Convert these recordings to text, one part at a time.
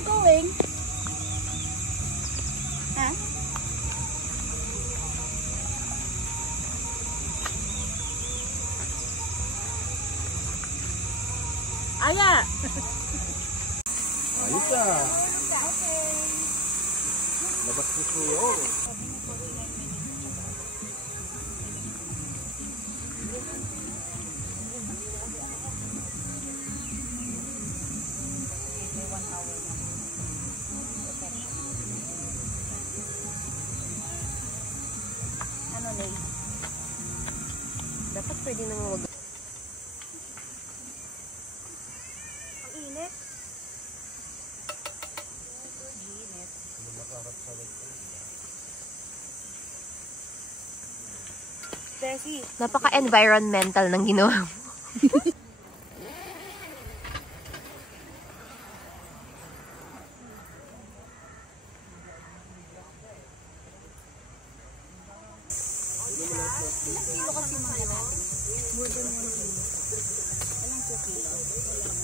you going? Huh? Aya! Ayos ah. Labas ko suyo. Ano na yun? Dapat pwede nang wag. Ang init. Napaka-environmental ng ginawa mo.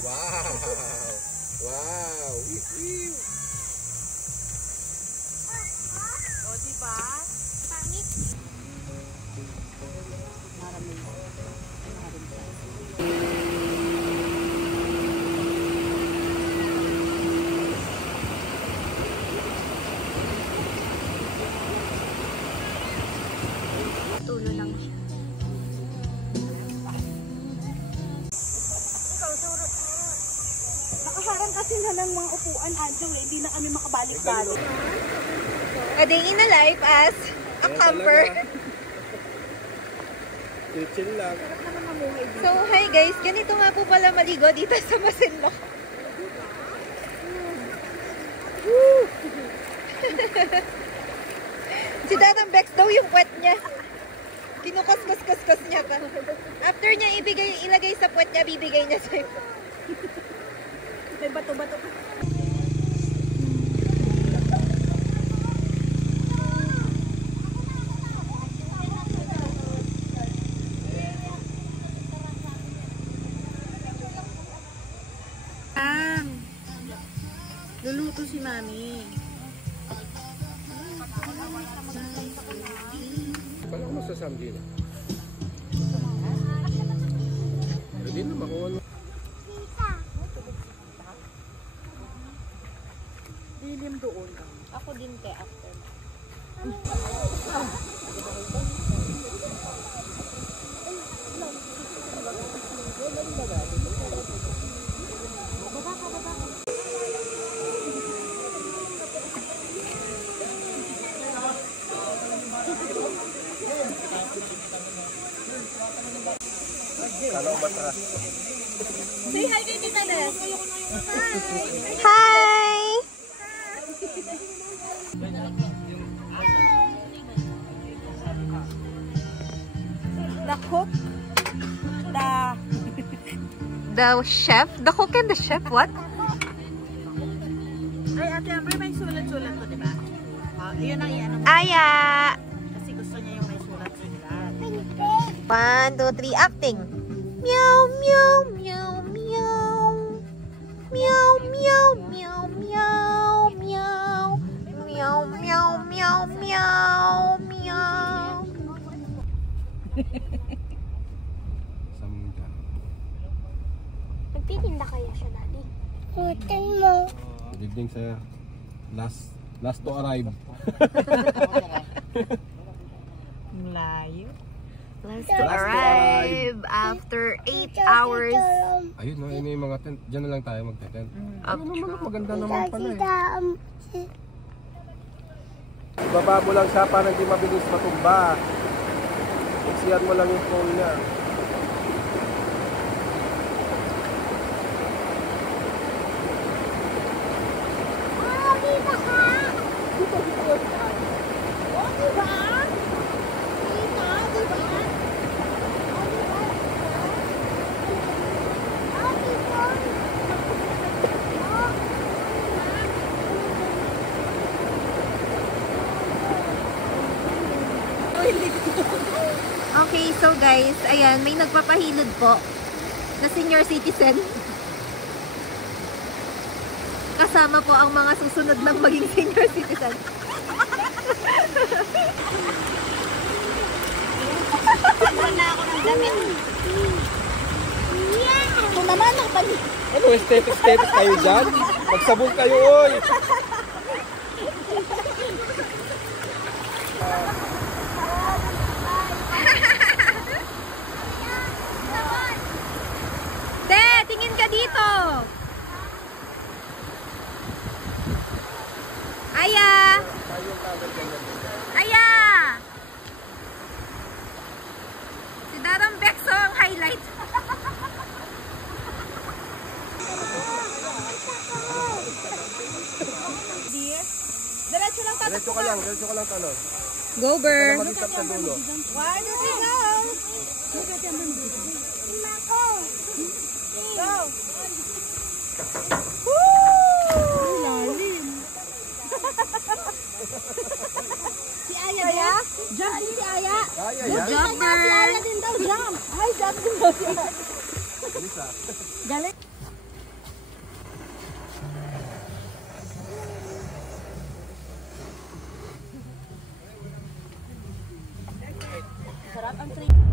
Wow! Wow! O, diba? Pangit. Tulo lang siya. Nakaharang kasi na ng mga upuan, Anjo, eh. Hindi na kami makabalik-balik. A day in a life as a camper. Chill lang. So, hi guys. Ganito nga po pala maligo dito sa Masinloc. Si Tatang Bex daw yung puwet niya. Kinukas-kas-kas-kas niya ka. After niya ilagay sa puwet niya, bibigay niya sa'yo. May bato-bato. Luluto si Mami. Paano mo sa Samdi na? Pwede na makuha na. Dilim doon. Ako din te after. Kala ko mataas. Say hi kay Tita Des. Hi! The cook. The chef? The cook and the chef? What? Ay, Ate Amber, may sulat-sulat to, diba? Yun ang iyan. Aya! Kasi gusto niya yung may sulat-sulat. 1, 2, 3, acting! Meow, meow, meow, meow. Meow, meow, meow, meow, meow. Meow, meow, meow, meow, meow. Samda. Nagtitinda kaya siya, Daddy? Hotel mo. Good evening sir. Last to arrive. Layo. Last to arrive after 8 hours. Ayun no, yun yung mga tent. Diyan na lang tayo magte-tent. Ano naman, maganda naman pala eh. Ibaba mo lang siya para hindi mabilis matumba. Iksiyan mo lang yung phone niya. Okay, so guys, ayan, may nagpapahilod po na senior citizen. Kasama po ang mga susunod ng maging senior citizen. Wala ako ng damit. Ito naman, nakapag- Ano, status kayo dyan? Magsabog kayo, oy! De, tingin ka dito. Aya! Aya! Si Darang Bexo ang highlight. Diretso lang tayo. Diretso ka lang talon. Go, Ber. Mag-isap sa dulo. Why do we go? Go! Lalim. Si Aya ba? Jump din si Aya. Kaya Good yan. job, Si Ber. Aya din daw, jump. Ay, jump din daw si Aya. Bilis ah. Galit. Sarap ang trip.